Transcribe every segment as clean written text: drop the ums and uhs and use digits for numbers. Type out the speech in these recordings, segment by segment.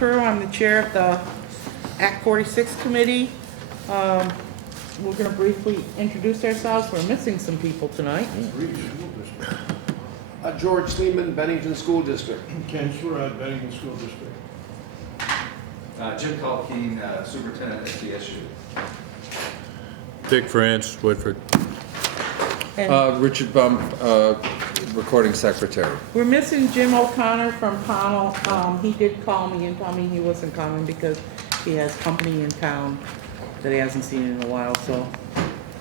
I'm the chair of the Act 46 committee. We're going to briefly introduce ourselves. We're missing some people tonight. George Sleeman, Bennington School District. Ken Surratt, Bennington School District. Jim Culkeen, Superintendent at SVSU. Dick France, Woodford. And Richard Bump, Recording Secretary. we're missing Jim O'Connor from Pownell. He did call me and tell me he wasn't coming because he has company in town that he hasn't seen in a while. So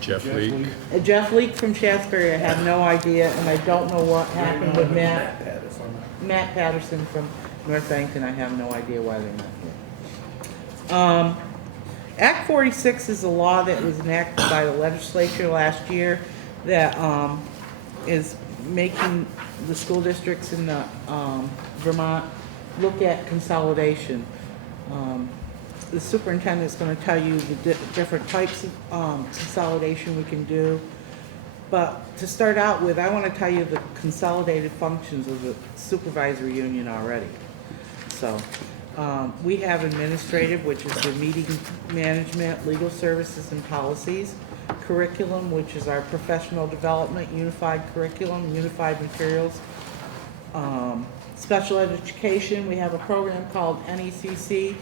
Jeff Leake. Jeff Leake from Shasberry, I have no idea, and I don't know what happened with Matt Patterson from North Bennington. I have no idea why they're not here. Act 46 is a law that was enacted by the legislature last year that is making the school districts in the Vermont look at consolidation. The superintendent is going to tell you the different types of consolidation we can do. But to start out with, I want to tell you the consolidated functions of the supervisory union already. So we have administrative, which is the meeting management, legal services and policies, curriculum, which is our professional development, unified curriculum, unified materials, special education. We have a program called NECC.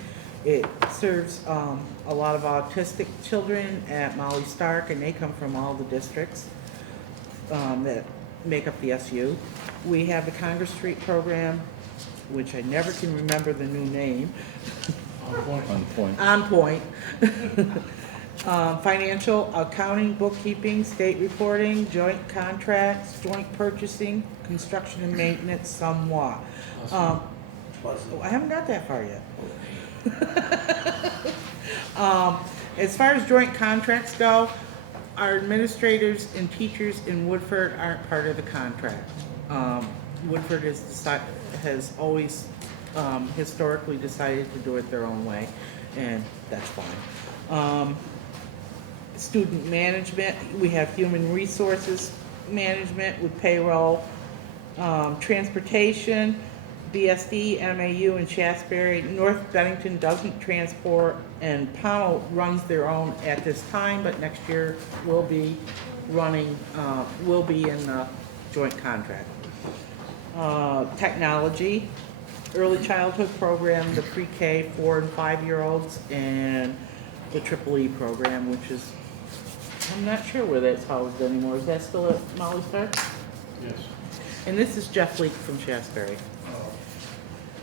It serves a lot of autistic children at Molly Stark, and they come from all the districts that make up the SU. We have the Congress Street program, which I never can remember the new name. On point. On point. Financial, accounting, bookkeeping, state reporting, joint contracts, joint purchasing, construction and maintenance, somewhat. I haven't got that far yet. As far as joint contracts go, our administrators and teachers in Woodford aren't part of the contract. Woodford has always historically decided to do it their own way, and that's fine. Student management, we have human resources management with payroll, transportation, BSD, MAU, and Shasberry. North Bennington doesn't transport, and Pownell runs their own at this time, but next year will be running, will be in the joint contract. Technology, early childhood program, the pre-K 4 and 5-year-olds, and the EEE program, which is, I'm not sure where that's housed anymore. Is that still at Molly Stark? Yes. And this is Jeff Leake from Shasberry.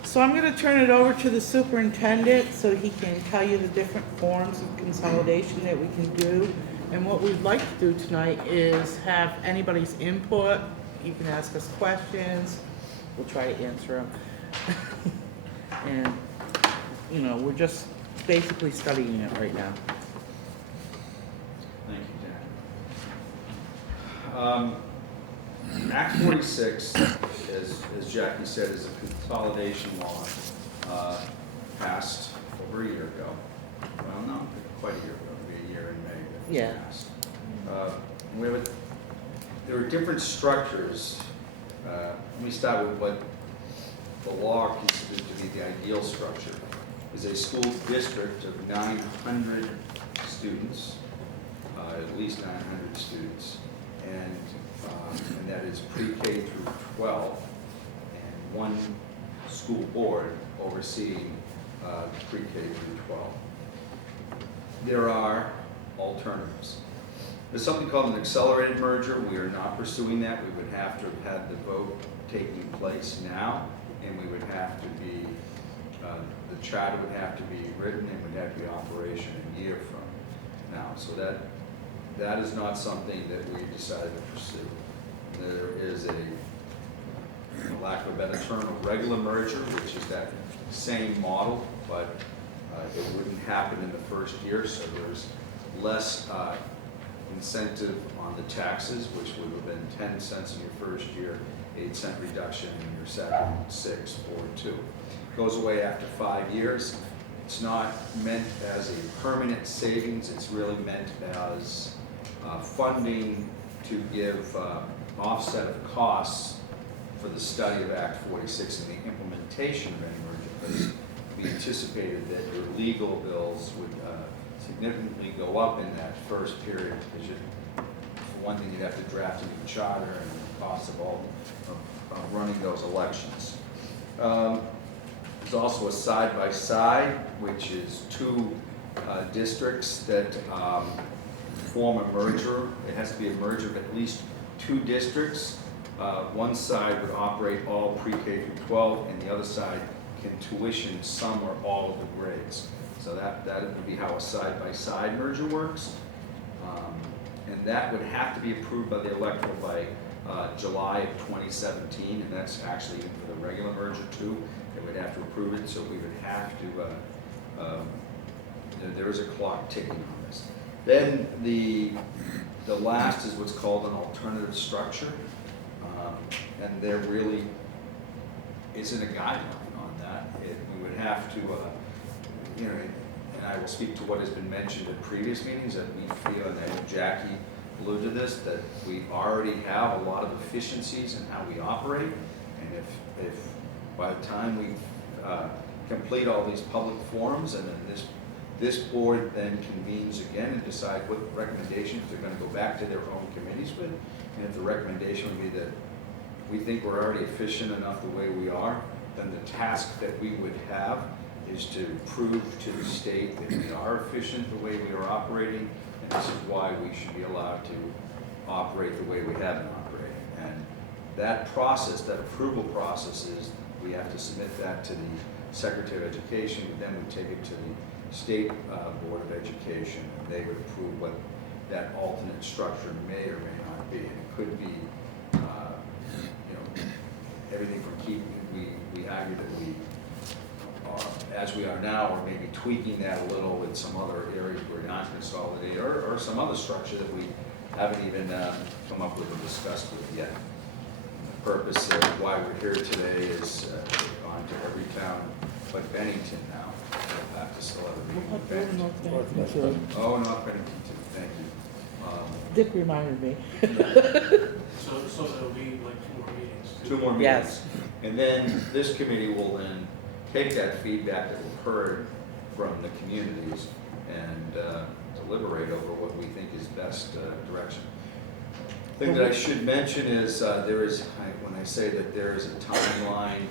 So I'm going to turn it over to the superintendent so he can tell you the different forms of consolidation that we can do. And what we'd like to do tonight is have anybody's input. You can ask us questions. We'll try to answer them. And, you know, we're just basically studying it right now. Thank you, Dan. Act 46, as Jackie said, is a consolidation law passed over a year ago. Well, not quite a year ago, it'll be a year in May that it Yeah. was passed. There are different structures. Let me start with what the law considers to be the ideal structure. Is a school district of 900 students, at least 900 students, and that is pre-K through 12, and one school board overseeing pre-K through 12. There are alternatives. There's something called an accelerated merger. We are not pursuing that. We would have to have had the vote taking place now, and we would have to be, the charter would have to be written and would have to be operation a year from now. So that is not something that we decided to pursue. There is a, for lack of a better term, a regular merger, which is that same model, but it wouldn't happen in the first year, so there's less incentive on the taxes, which would have been 10 cents in your first year, 8-cent reduction in your second, 6, 4, 2. Goes away after 5 years. It's not meant as a permanent savings. It's really meant as funding to give offset of costs for the study of Act 46 and the implementation of any merger. we anticipated that your legal bills would significantly go up in that first period, because for one thing, you'd have to draft a new charter and the cost of running those elections. There's also a side-by-side, which is two districts that form a merger. It has to be a merger of at least two districts. One side would operate all pre-K through 12, and the other side can tuition some or all of the grades. So that would be how a side-by-side merger works. And that would have to be approved by the electorate by July of 2017, and that's actually for the regular merger too. They would have to approve it, so we would have to, there is a clock ticking on this. Then the last is what's called an alternative structure, and there really isn't a guideline on that. We would have to, you know, and I will speak to what has been mentioned in previous meetings, that we feel, and I know Jackie alluded to this, that we already have a lot of efficiencies in how we operate, and if by the time we complete all these public forums, and then this board then convenes again and decide what recommendations they're going to go back to their own committees with, and if the recommendation would be that we think we're already efficient enough the way we are, then the task that we would have is to prove to the state that we are efficient the way we are operating, and this is why we should be allowed to operate the way we have been operating. And that process, that approval process, is we have to submit that to the Secretary of Education, and then we take it to the State Board of Education, and they would approve what that alternate structure may or may not be. And it could be, you know, everything from keeping, we argue that we are, as we are now, or maybe tweaking that a little in some other areas where we're not consolidated, or some other structure that we haven't even come up with or discussed with yet. The purpose of why we're here today is on to every town but Bennington now. We'll have to still have a meeting with Bennington. Oh, North Bennington too, thank you. Dick reminded me. So there'll be like 2 more meetings. Two more meetings. Yes. And then this committee will then take that feedback that we've heard from the communities and deliberate over what we think is best direction. The thing that I should mention is there is, when I say that there is a timeline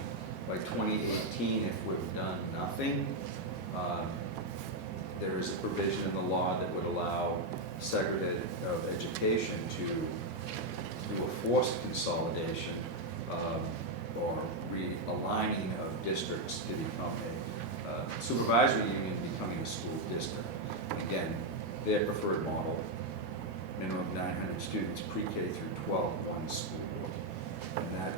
by 2018 if we've done nothing, there is a provision in the law that would allow Secretary of Education to do a forced consolidation or realigning of districts to become a supervisory union, becoming a school district. And again, their preferred model, minimum of 900 students, pre-K through 12, one school board. And that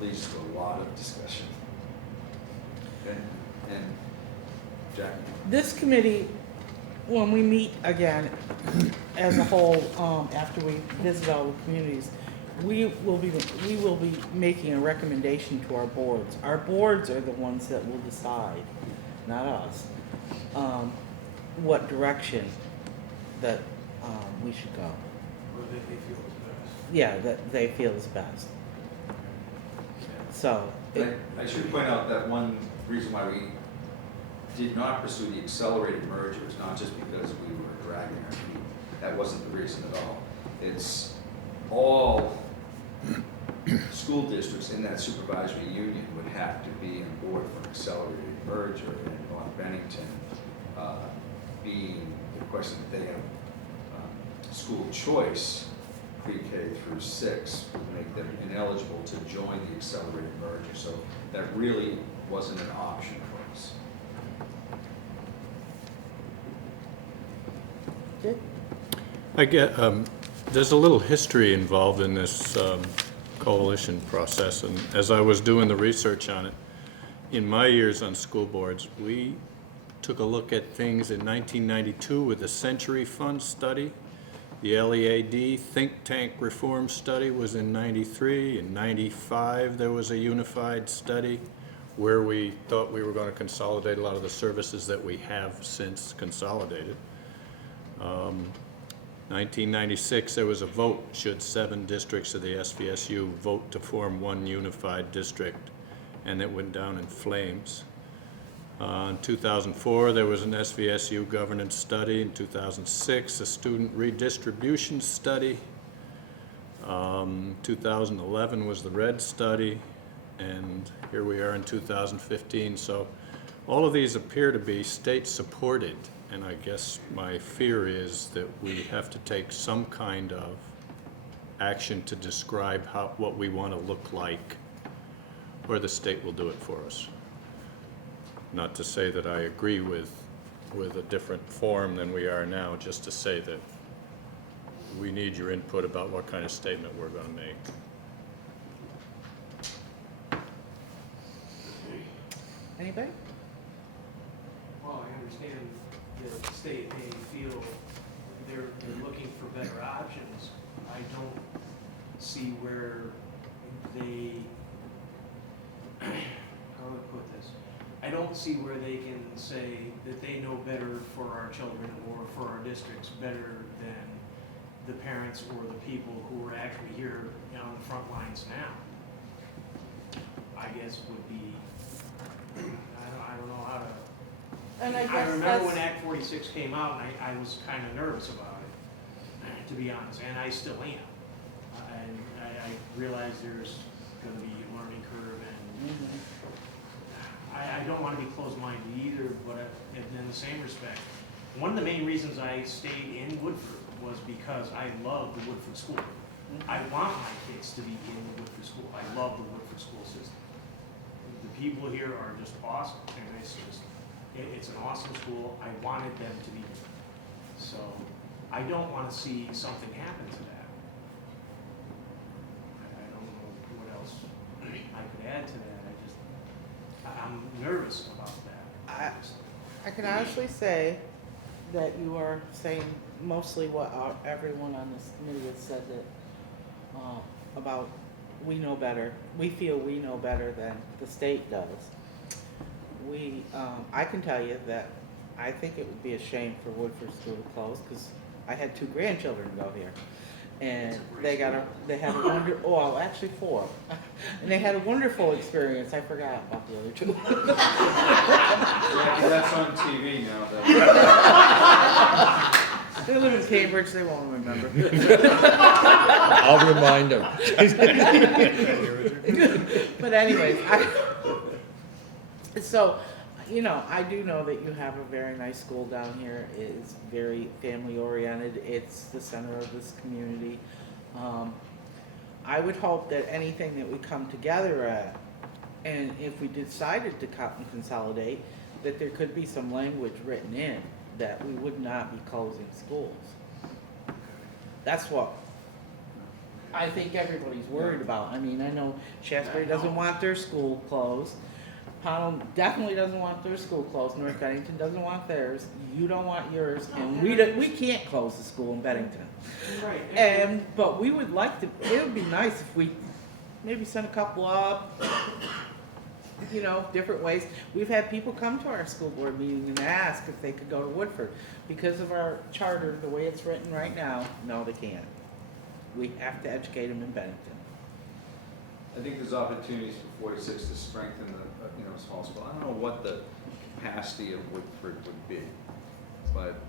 leads to a lot of discussion. Okay? And Jackie? This committee, when we meet again as a whole, after we visit all the communities, we will be making a recommendation to our boards. Our boards are the ones that will decide, not us, what direction that we should go. Or they feel it's best. Yeah, that they feel is best. So, I should point out that one reason why we did not pursue the accelerated merger is not just because we were dragging our feet. That wasn't the reason at all. It's all school districts in that supervisory union would have to be on board for an accelerated merger, and North Bennington being the question that they have school choice pre-K through 6 would make them ineligible to join the accelerated merger. So that really wasn't an option for us. Dick? I get, there's a little history involved in this coalition process, and as I was doing the research on it, in my years on school boards, we took a look at things in 1992 with the Century Fund study. The LEAD think tank reform study was in 93. In 95, there was a unified study where we thought we were going to consolidate a lot of the services that we have since consolidated. 1996, there was a vote, should 7 districts of the SVSU vote to form one unified district, and it went down in flames. In 2004, there was an SVSU governance study. In 2006, a student redistribution study. 2011 was the RED study, and here we are in 2015. So all of these appear to be state-supported, and I guess my fear is that we have to take some kind of action to describe what we want to look like, or the state will do it for us. Not to say that I agree with a different form than we are now, just to say that we need your input about what kind of statement we're going to make. Anybody? Well, I understand the state may feel they're looking for better options. I don't see where they, how do I put this? I don't see where they can say that they know better for our children or for our districts better than the parents or the people who are actually here on the front lines now. I guess would be, I don't know how to. And I guess remember when that's, Act 46 came out, and I was kind of nervous about it, to be honest, and I still am. And I realize there's going to be a learning curve, and I don't want to be closed-minded either, but in the same respect, one of the main reasons I stayed in Woodford was because I love the Woodford school. I want my kids to be in the Woodford school. I love the Woodford school system. The people here are just awesome, and it's an awesome school. I wanted them to be here. So I don't want to see something happen to that. I don't know what else I could add to that. I'm nervous about that. I can honestly say that you are saying mostly what everyone on this committee has said, that about we know better. We feel we know better than the state does. I can tell you that I think it would be a shame for Woodford School to close, because I had 2 grandchildren go here, and they had a actually 4, and they had a wonderful experience. I forgot about the other 2. Yeah, that's on TV now. They live in Cambridge, they won't remember. I'll remind them. But anyways, so, you know, I do know that you have a very nice school down here. It's very family oriented. It's the center of this community. I would hope that anything that we come together at, and if we decided to cut and consolidate, that there could be some language written in that we would not be closing schools. That's what I think everybody's worried about. I mean, I know Shasbury doesn't want their school closed. Pownell definitely doesn't want their school closed. North Bennington doesn't want theirs. You don't want yours, and we can't close the school in Bennington. Right. But we would like to. It would be nice if we maybe send a couple up. You know, different ways. We've had people come to our school board meeting and ask if they could go to Woodford. Because of our charter, the way it's written right now, no, they can't. We have to educate them in Bennington. I think there's opportunities for 46 to strengthen the, small school. I don't know what the capacity of Woodford would be, but,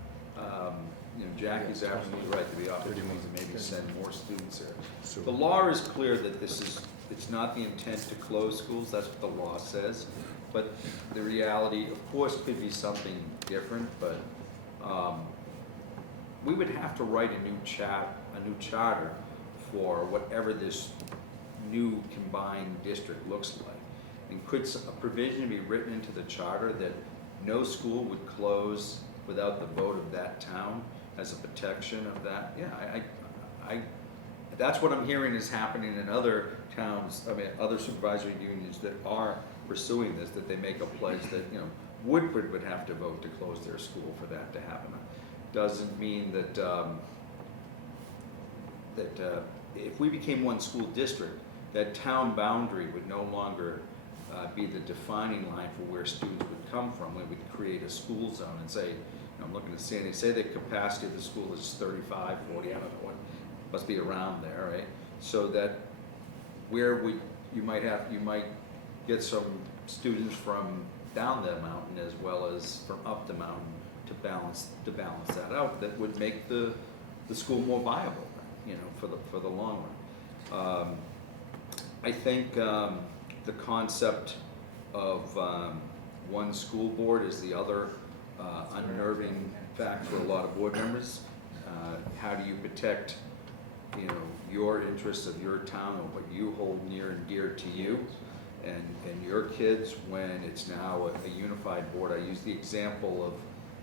Jackie's absolutely right, to be opportunities to maybe send more students there. The law is clear that it's not the intent to close schools, that's what the law says, but the reality, of course, could be something different, but, we would have to write a new charter for whatever this new combined district looks like. And could a provision be written into the charter that no school would close without the vote of that town as a protection of that? Yeah, that's what I'm hearing is happening in other towns, other supervisory unions that are pursuing this, that they make a pledge that, Woodford would have to vote to close their school for that to happen. Doesn't mean that, if we became one school district, that town boundary would no longer be the defining line for where students would come from. We would create a school zone and say, I'm looking at Sandy, say the capacity of the school is 35, 40, I don't know what, must be around there, right? So that where you might get some students from down the mountain as well as from up the mountain to balance that out. That would make the school more viable, you know, for the long run. I think the concept of one school board is the other unnerving fact for a lot of board members. How do you protect, you know, your interests of your town and what you hold near and dear to you and your kids when it's now a unified board? I use the example of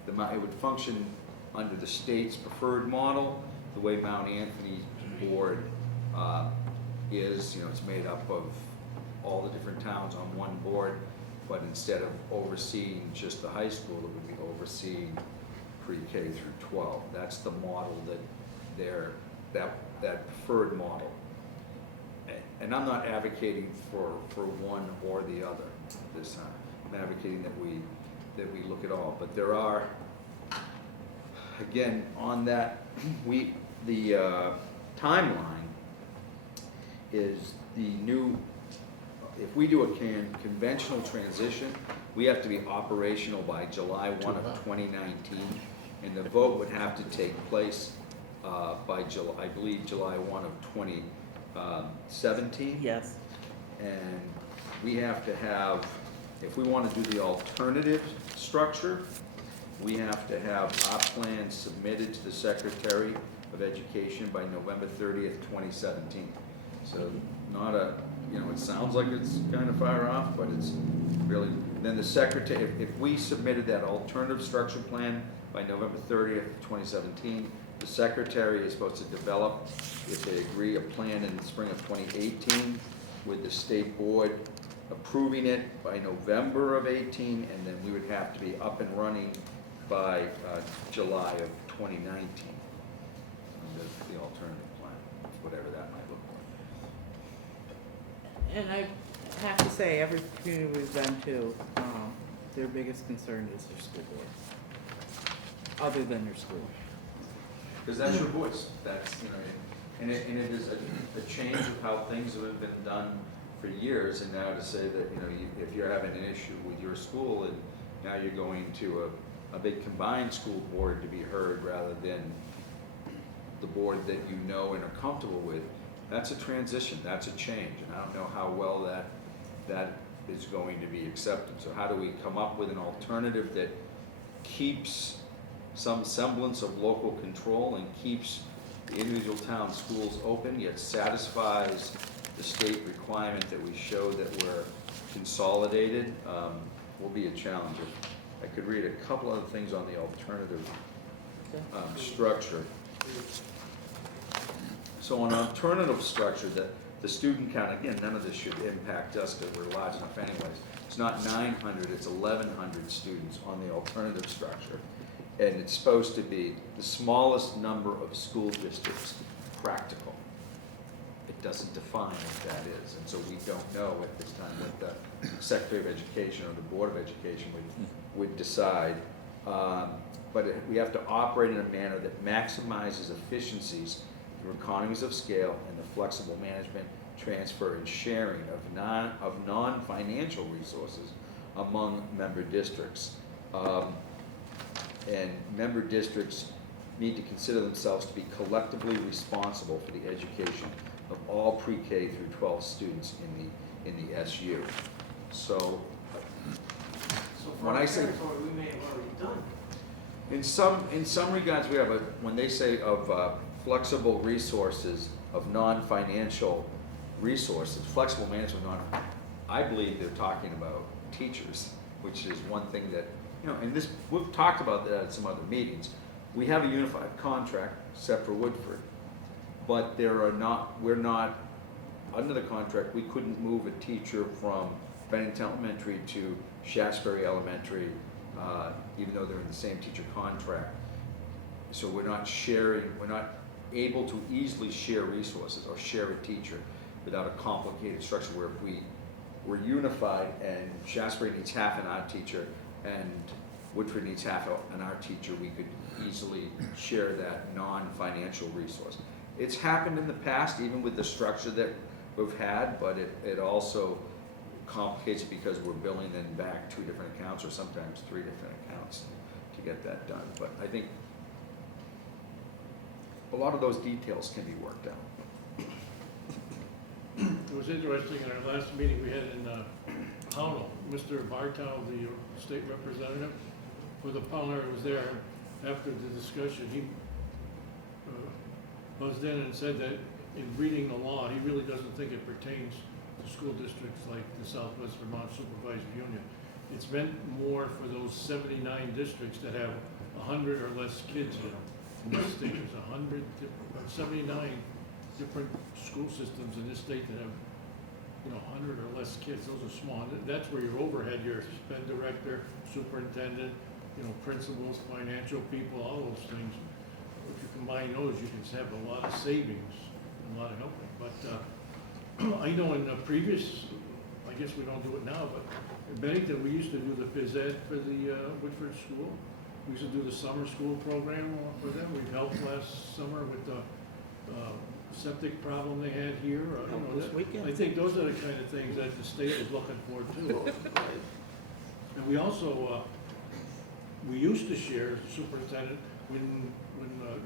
it would function under the state's preferred model, the way Mount Anthony board is, you know, it's made up of all the different towns on one board, but instead of overseeing just the high school, it would be overseeing pre-K through 12. That's the model that preferred model. And I'm not advocating for one or the other this time. I'm advocating that we look at all. But there are, again, on that, the timeline is the new. If we do a conventional transition, we have to be operational by July 1 of 2019, and the vote would have to take place by July, I believe, July 1 of 2017. Yes. And we have to have, if we want to do the alternative structure, we have to have our plan submitted to the Secretary of Education by November 30th, 2017. So not a, you know, it sounds like it's kind of far off, but it's really, then the Secretary, if we submitted that alternative structure plan by November 30th, 2017, the Secretary is supposed to develop, if they agree, a plan in the spring of 2018 with the state board approving it by November of 18, and then we would have to be up and running by July of 2019. The alternative plan, whatever that might look like. And I have to say, every community we've been to, their biggest concern is their school board, other than their school. Because that's your voice, that's, you know, and it is a change of how things have been done for years, and now to say that, you know, if you're having an issue with your school, and now you're going to a big combined school board to be heard rather than the board that you know and are comfortable with, that's a transition, that's a change, and I don't know how well that is going to be accepted. So how do we come up with an alternative that keeps some semblance of local control and keeps the individual town schools open, yet satisfies the state requirement that we show that we're consolidated, will be a challenge. I could read a couple other things on the alternative structure. So on alternative structure, the student count, again, none of this should impact us because we're large enough anyways. It's not 900, it's 1,100 students on the alternative structure. And it's supposed to be the smallest number of school districts practical. It doesn't define what that is, and so we don't know at this time what the Secretary of Education or the Board of Education would decide. But we have to operate in a manner that maximizes efficiencies through economies of scale and the flexible management, transfer, and sharing of non-financial resources among member districts. And member districts need to consider themselves to be collectively responsible for the education of all pre-K through 12 students in the SU. So for when our I say, territory, we may have already done. in some regards, we have when they say of flexible resources of non-financial resources, flexible management I believe they're talking about teachers, which is one thing that, you know, and this, we've talked about that at some other meetings. We have a unified contract except for Woodford, but we're not, under the contract, we couldn't move a teacher from Bennington Elementary to Shaftesbury Elementary, even though they're in the same teacher contract. So we're not able to easily share resources or share a teacher without a complicated structure where if we're unified and Shaftesbury needs half an art teacher and Woodford needs half an art teacher, we could easily share that non-financial resource. It's happened in the past, even with the structure that we've had, but it also complicates it because we're billing them back 2 different accounts or sometimes 3 different accounts to get that done. But I think a lot of those details can be worked out. It was interesting, in our last meeting we had in Pownell, Mr. Bartow, the state representative for the Pownell, was there after the discussion. He buzzed in and said that in reading the law, he really doesn't think it pertains to school districts like the Southwest Vermont Supervisor Union. It's meant more for those 79 districts that have 100 or less kids in them. In this state, there's 79 different school systems in this state that have, 100 or less kids. Those are small. That's where your overhead, your spend director, superintendent, principals, financial people, all those things. If you combine those, you can have a lot of savings, and a lot of helping. But I know in the previous, I guess we don't do it now, but in Bennington, we used to do the phys ed for the Woodford School. We used to do the summer school program for them. We helped last summer with the septic problem they had here. This weekend. I think those are the kind of things that the state is looking for too. And we also, we used to share, as a superintendent, when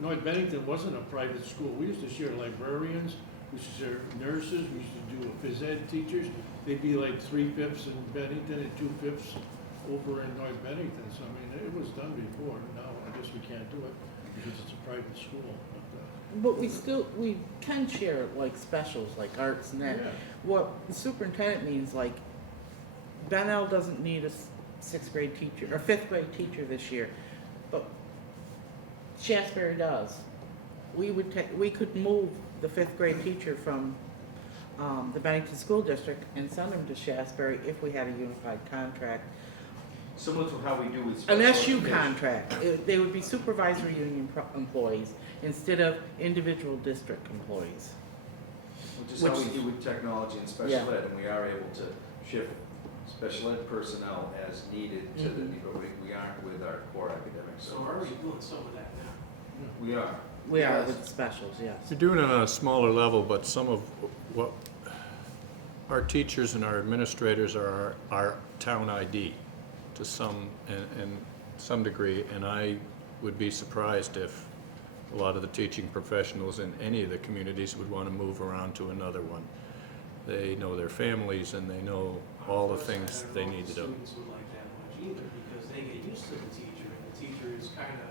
North Bennington wasn't a private school, we used to share librarians, we used to share nurses, we used to do phys ed teachers. They'd be like 3/5 in Bennington and 2/5 over in North Bennington. So I mean, it was done before. Now I guess we can't do it because it's a private school. But we can share like specials, like arts and that. Yeah. What the superintendent means, like, Benel doesn't need a 6th grade teacher, or 5th grade teacher this year, but Shasberry does. We could move the 5th grade teacher from the Bennington School District and send them to Shasberry if we had a unified contract. Similar to how we do with An special SU education. contract. They would be supervisory union employees instead of individual district employees. Which is how Which- we do with technology and special Yeah. ed, and we are able to shift special ed personnel as needed to the, Mhm. but we aren't with our core academic So we're already services. doing some of that now. We are. We are Yes. with specials, yes. You're doing it on a smaller level, but some of what, our teachers and our administrators are our town ID to some, in some degree, and I would be surprised if a lot of the teaching professionals in any of the communities would want to move around to another one. They know their families and they know all the things they need to do. I don't know if the students would like that much either, because they get used to the teacher, and the teacher is kind of,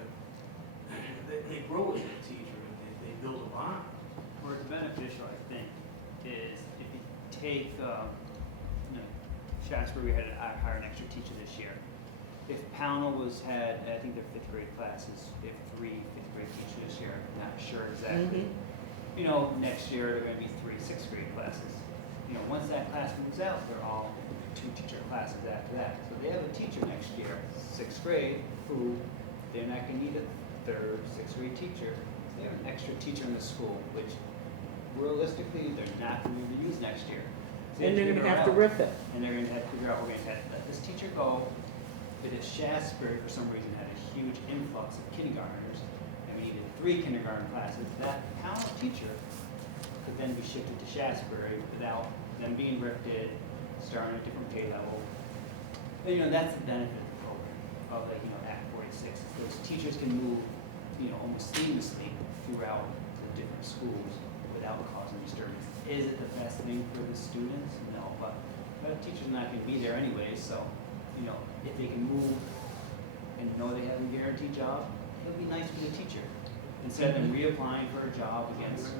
they grow with the teacher, and they build a bond. Where it's beneficial, I think, is if you take, Shasbury, we had to hire an extra teacher this year. If Pownell had, I think their 5th grade classes, they have 3 5th grade teachers this year, I'm not sure exactly. Next year, they're gonna be 3 6th grade classes. Once that class moves out, they're all 2 teacher classes after that. So they have a teacher next year, 6th grade, who they're not gonna need a 3rd, 6th grade teacher. So they have an extra teacher in the school, which realistically, they're not gonna be able to use next year. So they And they're figure gonna have to out- rip it. And they're gonna have to figure out, we're gonna have to let this teacher go. But if Shasbury, for some reason, had a huge influx of kindergartners, and we needed 3 kindergarten classes, that Powell teacher could then be shifted to Shasbury without them being rifted, starting at a different pay level. And, that's the benefit of the program, of the, Act 46, is those teachers can move, almost seamlessly throughout the different schools without causing disturbance. Is it the best thing for the students? No, but the teacher's not gonna be there anyway, so, if they can move and know they have a guaranteed job, it'll be nice for the teacher. Instead of them reapplying for a job against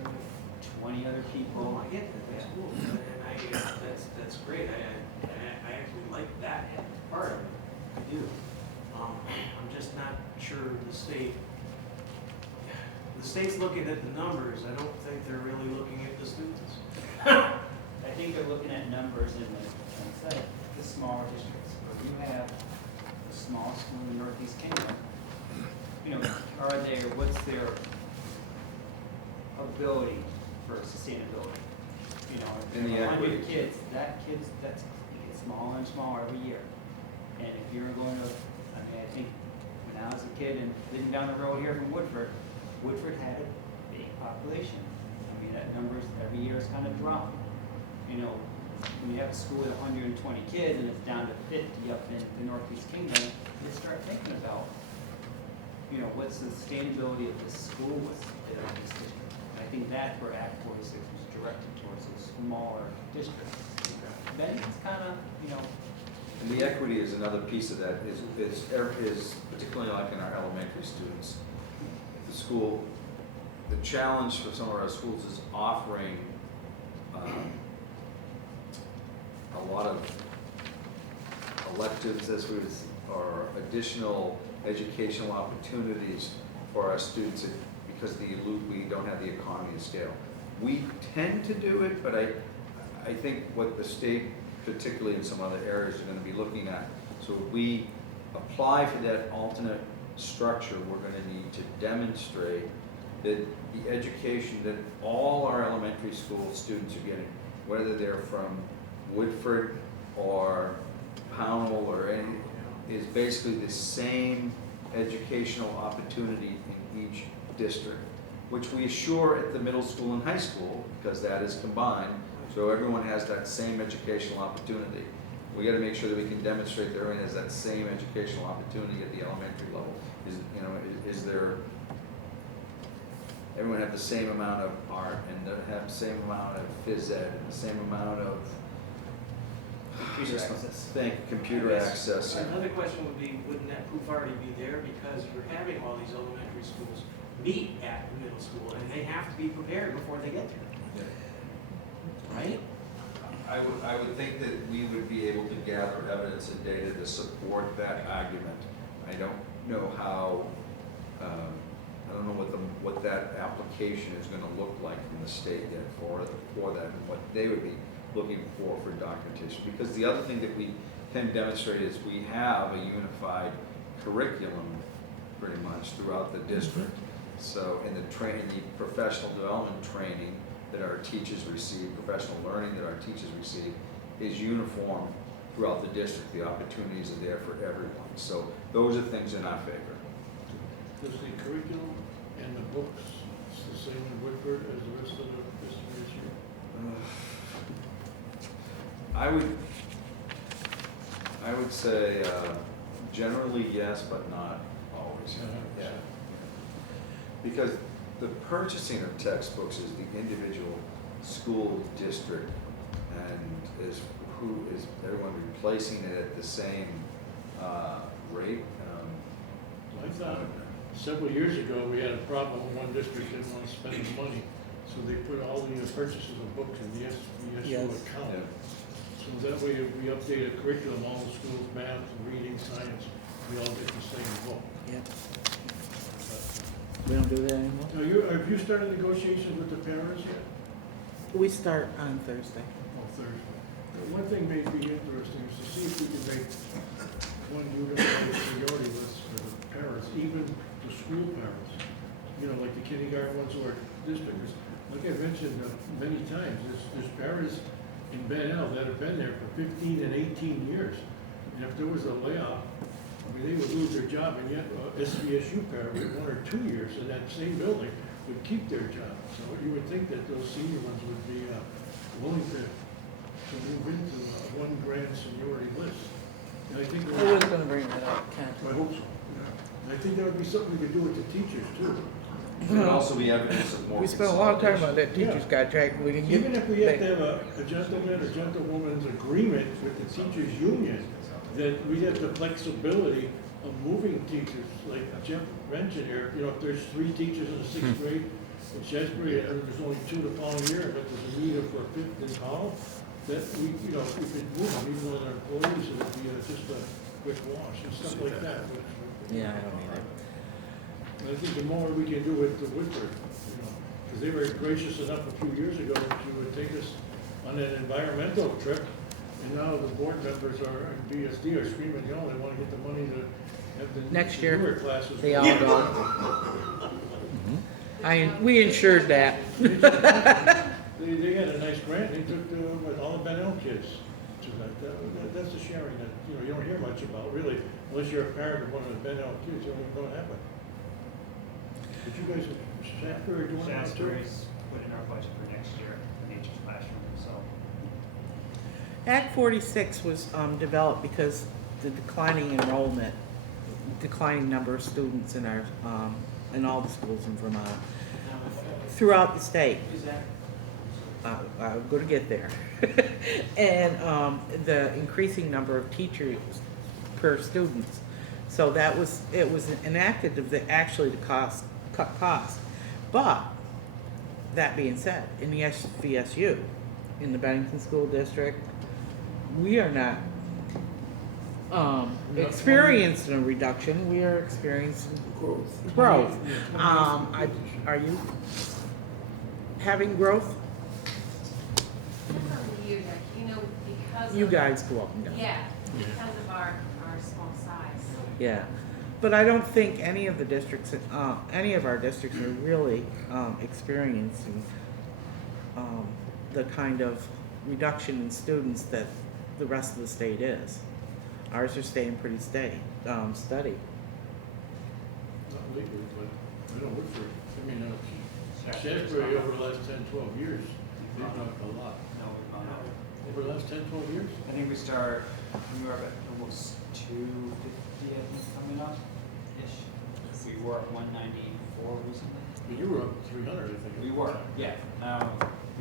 20 other people. Well, I get that, that's cool, and that's great, I actually like that part of it, I do. I'm just not sure the state's looking at the numbers, I don't think they're really looking at the students. I think they're looking at numbers in the smaller districts, where you have a small school in Northeast Kingdom. What's their ability for sustainability? If And you the have 100 equity. kids, that's gets smaller and smaller every year. And if you're going to, I think when I was a kid and living down the road here from Woodford had a big population. That numbers every year is kind of dropping. when you have a school with 120 kids and it's down to 50 up in the Northeast Kingdom, you start thinking about, you know, what's the sustainability of this school within this district. And I think that's where Act 46 was directed towards those smaller districts. Bennington's kind of, you know, And the equity is another piece of that, is particularly like in our elementary students. The school, the challenge for some of our schools is offering a lot of electives or additional educational opportunities for our students because we don't have the economy of scale. We tend to do it, but I think what the state, particularly in some other areas, are going to be looking at. So if we apply for that alternate structure, we're going to need to demonstrate that the education that all our elementary school students are getting, whether they're from Woodford or Pownell or any, is basically the same educational opportunity in each district, which we assure at the middle school and high school, because that is combined, so everyone has that same educational opportunity. We got to make sure that we can demonstrate that everyone has that same educational opportunity at the elementary level. Is there, everyone have the same amount of art and have the same amount of phys ed and the same amount of computer access. Computer access. Another question would be, wouldn't that proof already be there? Because you're having all these elementary schools meet at the middle school, and they have to be prepared before they get there, right? I would think that we would be able to gather evidence and data to support that argument. I don't know how, I don't know what that application is going to look like from the state yet for that, and what they would be looking for documentation. Because the other thing that we can demonstrate is we have a unified curriculum pretty much throughout the district. So in the professional development training that our teachers receive, professional learning that our teachers receive, is uniform throughout the district. The opportunities are there for everyone. So those are things in our favor. Does the curriculum and the books, it's the same in Woodford as the rest of the SVSU? I would say generally yes, but not always. Yeah. Because the purchasing of textbooks is the individual school district, and is everyone replacing it at the same rate? I thought several years ago, we had a problem when one district didn't want to spend the money, so they put all the purchases of books in the SVSU Yes. account. Yeah. So that way, if we update a curriculum, all the schools, math, reading, science, we all get the same book. Yep. We don't do that anymore? Now, have you started negotiations with the parents yet? We start on Thursday. Oh, Thursday. One thing may be interesting is to see if we can make one unified seniority list for the parents, even the school parents. You know, like the kindergarten ones or districts. Like I mentioned many times, there's parents in Ben El that have been there for 15 and 18 years. And if there was a layoff, I mean, they would lose their job, and yet SVSU parent with 1 or 2 years in that same building would keep their job. So you would think that those senior ones would be willing to move into one grand seniority list. And I think I was gonna bring that up, Ken. I hope so. And I think that would be something we could do with the teachers too. It would also be evidence of more We spent a long time on consolidation. that teacher's contract, we didn't get. Even if we have to have a gentleman or gentlewoman's agreement with the teachers' union, that we have the flexibility of moving teachers, like Jeff mentioned here, you know, if there's 3 teachers in the 6th grade in Shasbury, and there's only 2 the following year, but there's a need for a 5th in Powell, that we, you know, we could move them, even though they're employees, it would be just a quick wash and stuff like that. Yeah, I don't either. And I think the more we can do with the Woodford, you know, because they were gracious enough a few years ago to take us on an environmental trip, and now the board members are, and BSD are screaming, you know, they want to get the money to have the Next year, newer classes. they all go. We insured that. They had a nice grant, they took with all the Ben El kids to that's a sharing that, you know, you don't hear much about, really, unless you're a parent of one of the Ben El kids, you don't even know what happened. Did you guys, Shasbury, doing that too? Shasbury's put in our budget for next year, the nature's classroom, so. Act 46 was developed because the declining enrollment, declining number of students in our, in all the schools in Vermont, throughout the state. Is that, I'm going to get there. And the increasing number of teachers per students. So it was enacted to cut costs. But, that being said, in the SVSU, in the Bennington School District, we are not experiencing a reduction, we are experiencing growth. Are you having growth? You know, because You of, guys go up and down. yeah, because of our small size. Yeah, but I don't think any of the districts, any of our districts are really experiencing the kind of reduction in students that the rest of the state is. Ours are staying pretty steady. Not legally, but I don't work for it. I mean, Shasbury over the last 10, 12 years, they've dropped a lot. No, we've gone up. Over the last 10, 12 years? I think we were at almost 250, I think, coming up-ish. We were at 194 recently. Well, you were up 300, I think. We were, yeah.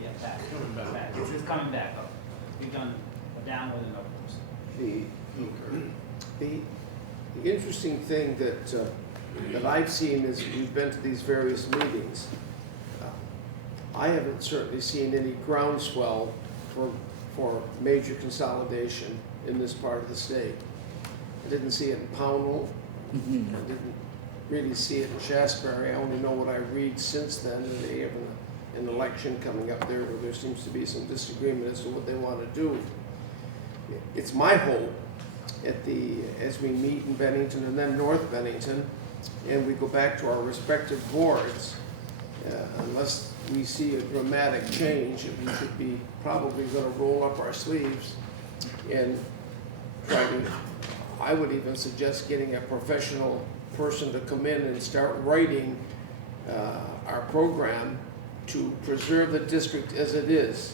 Yeah, back. Coming back. It's coming back up. We've done a downward and upwards. The interesting thing that I've seen is we've been to these various meetings. I haven't certainly seen any groundswell for major consolidation in this part of the state. I didn't see it in Pownell. I didn't really see it in Shasbury. I only know what I read since then, and they have an election coming up there where there seems to be some disagreement as to what they want to do. It's my hope as we meet in Bennington and then North Bennington, and we go back to our respective boards, unless we see a dramatic change, we should be probably going to roll up our sleeves and try to, I would even suggest getting a professional person to come in and start writing our program to preserve the district as it is,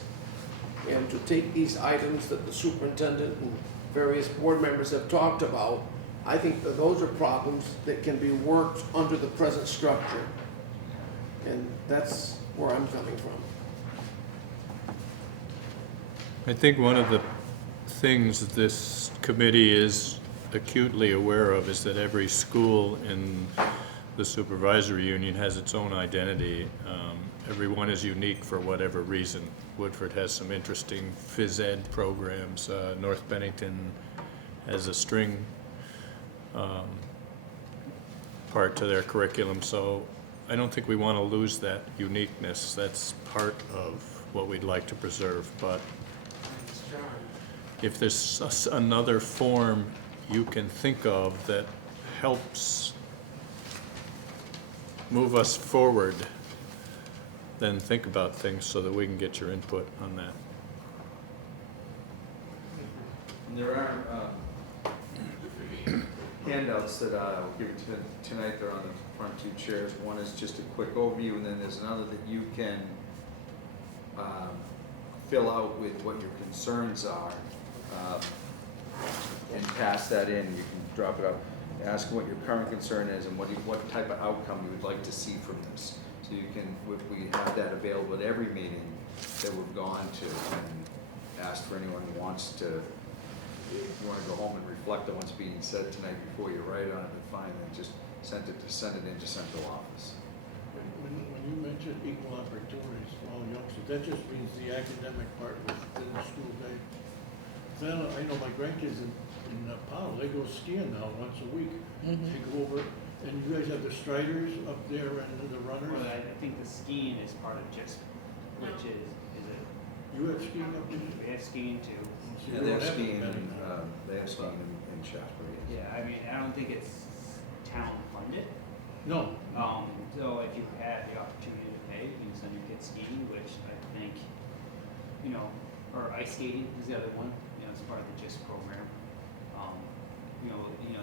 and to take these items that the superintendent and various board members have talked about. I think that those are problems that can be worked under the present structure, and that's where I'm coming from. I think one of the things this committee is acutely aware of is that every school in the supervisory union has its own identity. Everyone is unique for whatever reason. Woodford has some interesting phys ed programs. North Bennington has a string part to their curriculum, so I don't think we want to lose that uniqueness. That's part of what we'd like to preserve, but if there's another form you can think of that helps move us forward, then think about things so that we can get your input on that. There are handouts that I'll give you tonight. They're on the front two chairs. One is just a quick overview, and then there's another that you can fill out with what your concerns are, and pass that in. You can drop it up, ask what your current concern is, and what type of outcome you would like to see from this. So you can, we have that available at every meeting that we've gone to, and ask for anyone who wants to. If you want to go home and reflect on what's being said tonight before you write on it, then fine, then just send it into central office. When you mentioned equal opportunities for all youngsters, that just means the academic part within the school day. Then I know my grandkids in Powell, they go skiing now once a week. They go over, and you guys have the striders up there and the runners. Well, I think the skiing is part of just, which is it, You have skiing up there? we have skiing too. So Yeah, you they don't have have it skiing, many. they have skiing in Shasbury. Yeah, I mean, I don't think it's town funded. No. So if you have the opportunity to pay, you can send your kids skiing, which I think, or ice skating is the other one, it's part of the GIST program.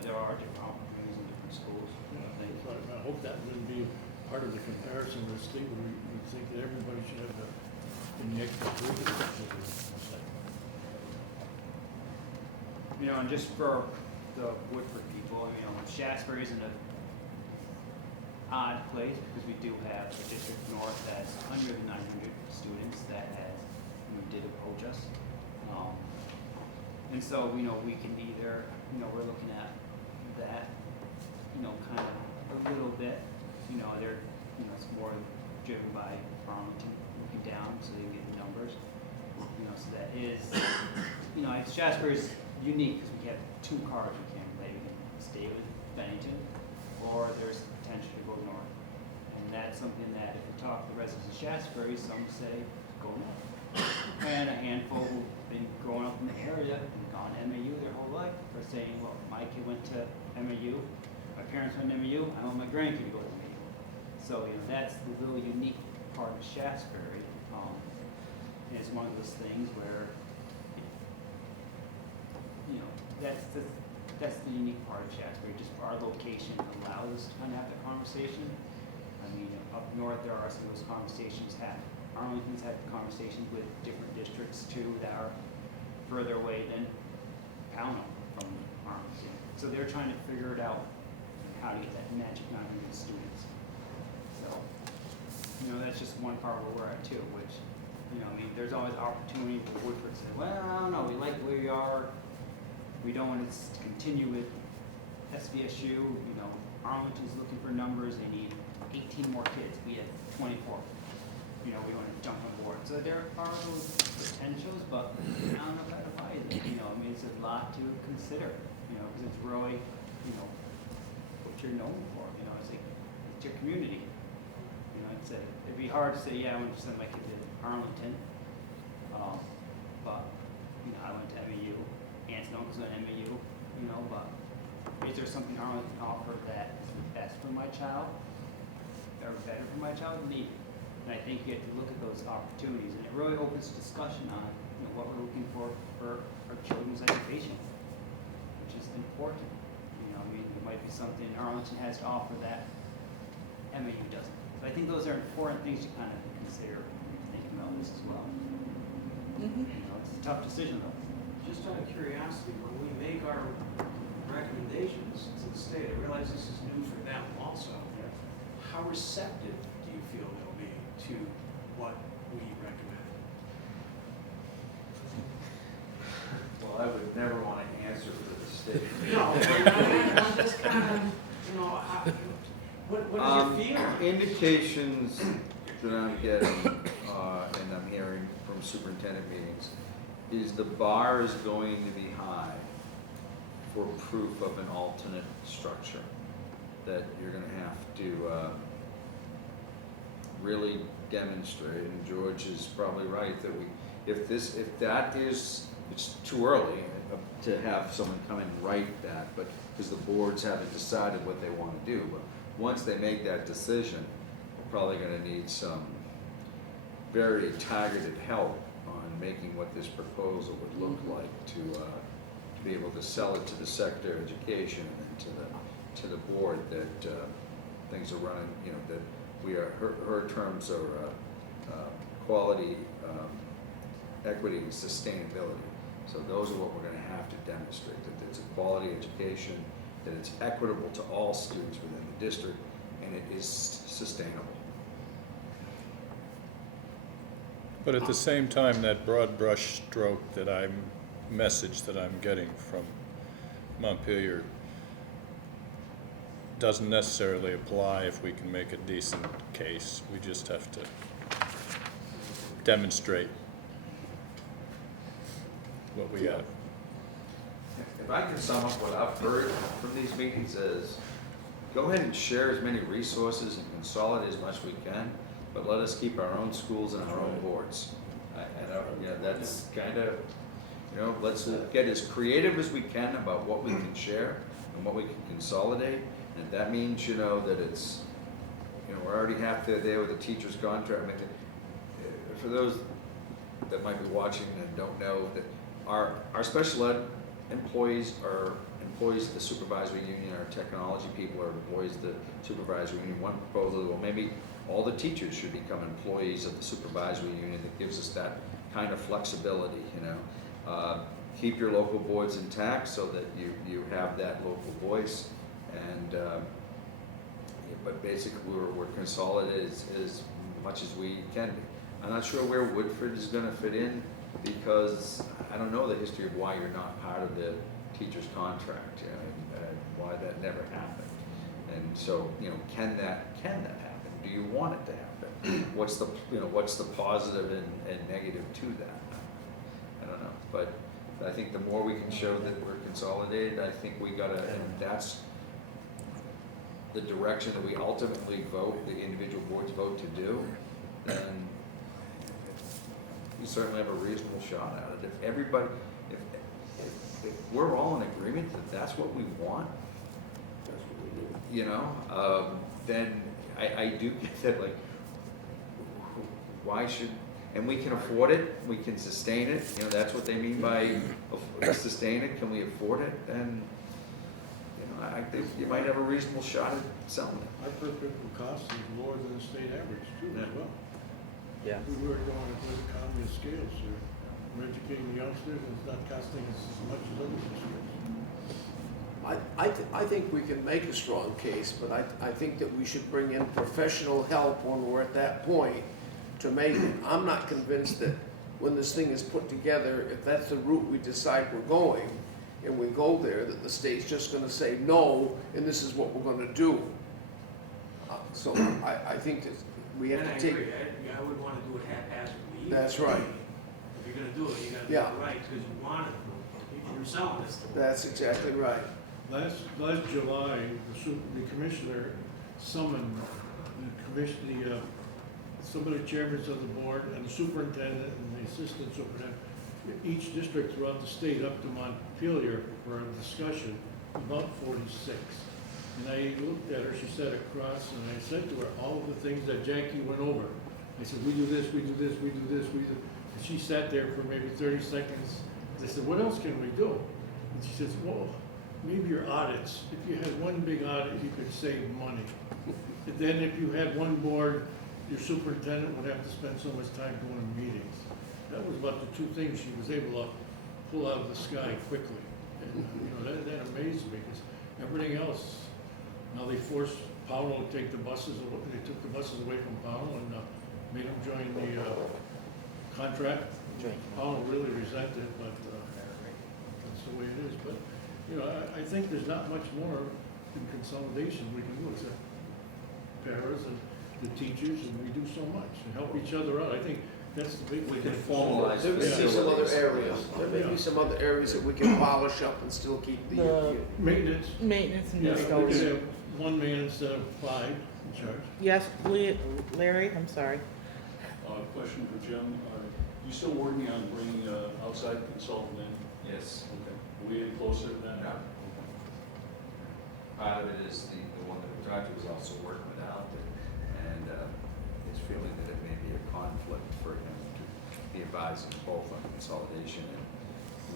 There are different opportunities in different schools. Yeah, I hope that wouldn't be part of the comparison with the state, where we think that everybody should have the extracurricular activities. You know, and just for the Woodford people, you know, Shasbury isn't a odd place because we do have a district north that's under the 900 students that has, did approach us. And so, you know, we can either, you know, we're looking at that, you know, kind of a little bit, you know, they're, you know, it's more driven by Farmington looking down so they can get the numbers. You know, so that is, you know, Shasbury's unique because we have two cars we can play. We can stay with Bennington, or there's potential to go north. And that's something that if we talk to the residents of Shasbury, some say go north. And a handful who've been growing up in the area and gone to MAU their whole life are saying, well, my kid went to MAU, my parents went to MAU, I want my grandkid to go to MAU. So, you know, that's the really unique part of Shasbury. And it's one of those things where, you know, that's the unique part of Shasbury. Just our location allows us to kind of have that conversation. I mean, up north there are some of those conversations happening. Arlington's had conversations with different districts too that are further away than Pownell from Arlington. So they're trying to figure it out how to get that magic 900 students. So, you know, that's just one part where we're at too, which, you know, I mean, there's always opportunity for Woodford to say, well, I don't know, we like where we are. We don't want to continue with SVSU. You know, Arlington's looking for numbers. They need 18 more kids. We have 24. You know, we want to jump on board. So there are those potentials, but I don't know how to buy it. You know, I mean, it's a lot to consider. You know, because it's really, you know, what you're known for. You know, it's like it's your community. You know, it'd be hard to say, yeah, I want to send my kid to Arlington, but you know, I went to MAU. Aunts and uncles at MAU. You know, but is there something Arlington can offer that is the best for my child, or better for my child? Maybe. And I think you have to look at those opportunities, and it really opens discussion on, you know, what we're looking for our children's education, which is important. You know, I mean, it might be something Arlington has to offer that MAU doesn't. So I think those are important things to kind of consider when you're thinking about this as well. Mm-hmm. You know, it's a tough decision though. Just out of curiosity, when we make our recommendations to the state, I realize this is new for them also. How receptive do you feel they'll be to what we recommend? Well, I would never want to answer for the state. No, I'm just kind of, you know, what is your feeling? Indications that I'm getting, and I'm hearing from superintendent meetings, is the bar is going to be high for proof of an alternate structure. That you're gonna have to really demonstrate, and George is probably right, that it's too early to have someone come and write that, but, because the boards haven't decided what they wanna do, but once they make that decision, we're probably gonna need some very targeted help on making what this proposal would look like to be able to sell it to the Secretary of Education and to the board that things are running, you know, that we are, her terms are quality, equity, and sustainability. So those are what we're gonna have to demonstrate, that it's a quality education, that it's equitable to all students within the district, and it is sustainable. But at the same time, that broad brush stroke message that I'm getting from Montpelier doesn't necessarily apply if we can make a decent case. We just have to demonstrate what we got. If I can sum up what I've heard from these meetings is, go ahead and share as many resources and consolidate as much as we can, but let us keep our own schools and our own boards. You know, that's kind of, you know, let's get as creative as we can about what we can share and what we can consolidate. And if that means, you know, that it's, you know, we're already half there with the teacher's contract. I mean, for those that might be watching and don't know, that our special ed employees are employees of the supervisory union, our technology people are employees of the supervisory union. One proposal, well, maybe all the teachers should become employees of the supervisory union. That gives us that kind of flexibility, you know. keep your local boards intact so that you have that local voice. And, but basically, we're consolidated as much as we can be. I'm not sure where Woodford is gonna fit in, because I don't know the history of why you're not part of the teacher's contract, and why that never happened. And so, can that happen? Do you want it to happen? What's the positive and negative to that? I don't know, but I think the more we can show that we're consolidated, I think we gotta, and that's the direction that we ultimately vote, the individual boards vote to do, then we certainly have a reasonable shot at it. If everybody, if we're all in agreement that that's what we want, That's what we do. then I do get that, like, why should, and we can afford it, we can sustain it, that's what they mean by sustain it, can we afford it, then, I think you might have a reasonable shot at selling it. Our per pupil cost is lower than the state average too, as Yeah. well. Yeah. We were going with economy of scales here. We're educating youngsters and it's not costing us as much as other districts. I think we can make a strong case, but I think that we should bring in professional help when we're at that point to make it. I'm not convinced that when this thing is put together, if that's the route we decide we're going, and we go there, that the state's just gonna say no, and this is what we're gonna do. So I think that we have And to I take. agree, I would wanna do it haphazardly. either. That's right. If you're gonna do it, you gotta do Yeah. it right, because you want it, you're selling this. That's exactly right. Last July, the commissioner summoned some of the chairmen of the board and the superintendent and the assistant superintendent, each district throughout the state up to Montpelier for a discussion, about 46. And I looked at her, she sat across, and I said to her all of the things that Jackie went over. I said, we do this, we do this, we do this, we do. And she sat there for maybe 30 seconds. I said, what else can we do? And she says, well, maybe your audits. If you had one big audit, you could save money. And then if you had one board, your superintendent would have to spend so much time going to meetings. That was about the two things she was able to pull out of the sky quickly. And, that amazed me, because everything else, now they forced Powell to take the buses, they took the buses away from Powell and made them join the contract. Powell really resented it, but that's the way it is. But, I think there's not much more in consolidation we can do, except paras and the teachers, and we do so much and help each other out. I think that's the big. We can formalize There may be some other facilities. areas, there may be some other areas that we can polish up and still keep the. Maintenance. Maintenance and Yeah, we could facilities. have one man instead of 5 in charge. Yes, Larry, I'm sorry. Question for Jim. Are you still working on bringing an outside consultant in? Yes. Okay. Are we getting closer to that? No. Part of it is the one that we talked to was also working with Alfred, and his feeling that it may be a conflict for him to be advising both on consolidation and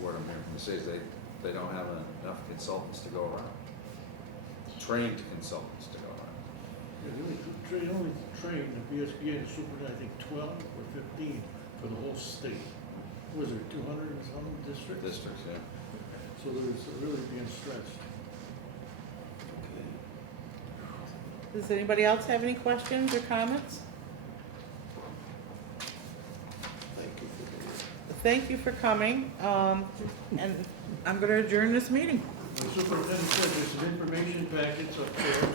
what I'm hearing from the state is they don't have enough consultants to go around, trained consultants to go around. Yeah, they only trained the BSBA, the superintendent, I think 12 or 15 for the whole state. Was there 200 and some districts? Districts, yeah. So there's really being stretched. Does anybody else have any questions or comments? Thank you for coming, and I'm gonna adjourn this meeting. The superintendent said there's some information packets up there